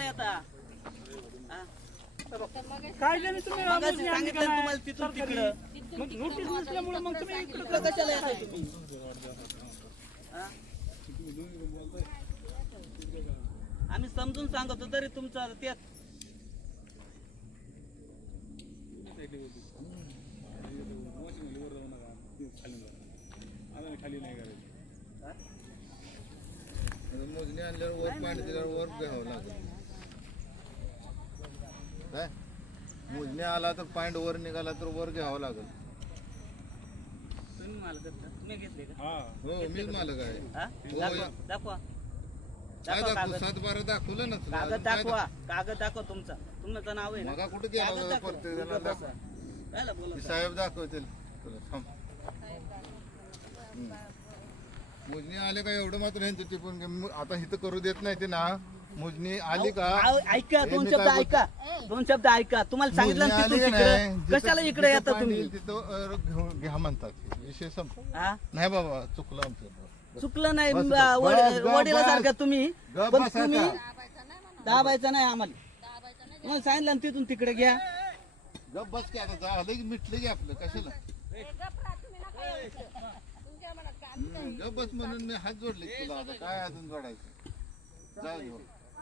येता हा? काय झालं तुम्ही मगाशी मोजणी आणली सांगितलं? तुम्हाला तिथून तिकडं मग नोटीस नसल्यामुळे मग तुम्ही इकडं इकडं कशाला येताय तुम्ही हा? आम्ही समजून सांगतो तरी तुमचं तेच मोजणी आणल्यावर वर पाणी दिल्यावर वर घ्यावं लागेल काय? मोजणी आला तर पॉईंट वर निघाला तर वर घ्यावं लागेल. तुम्ही मला करता तुम्ही घेतले का? हो. मीच मालक आहे. हा? हो, दाखवा या. दाखवा. काय दाखवा दाखवू? कागद. सात बारा दाखवलं ना तुला? कागद अजून काय दाखवा. कागद दाखवा तुमचा. तुमचं नाव आहे ना? मगा कुठे गेला कागद होता? दाखवा. उभं ते? साहेब दाखवतील. तुला थांब. हम्म. मोजणी आले का? एवढं मात्र ह्यांचं ते पण आता इथं करू देत नाही ते ना. मोजणी आली का? अहो, ऐका दोन शब्द ऐका. दोन शब्द ऐका. तुम्हाला सांगितलं ना मोजणी तिथून आली का नाही? तिकडे जिथं- कशाला इकडे जिथं येता पाणी तुम्ही? येईल तिथं अं, घेऊन- घ्या म्हणतात. विषय संप हा नाही बाबा चुकलं आमचं. चुकलं नाही बस, बस, वड- बस, बस. वडिलासारखं तुम्ही. गप पण बसायचा. तुम्ही दाबायचं नाही आम्हाला. तुम्हाला सांगितलं ना तिथून तिकडे घ्या. गप बस की आता झालं की मिटलं की आपलं. कशाला? हम्म, गप बस म्हणून मी हात जोडले तुला. आता काय अजून जोडायचं? जाऊ दे.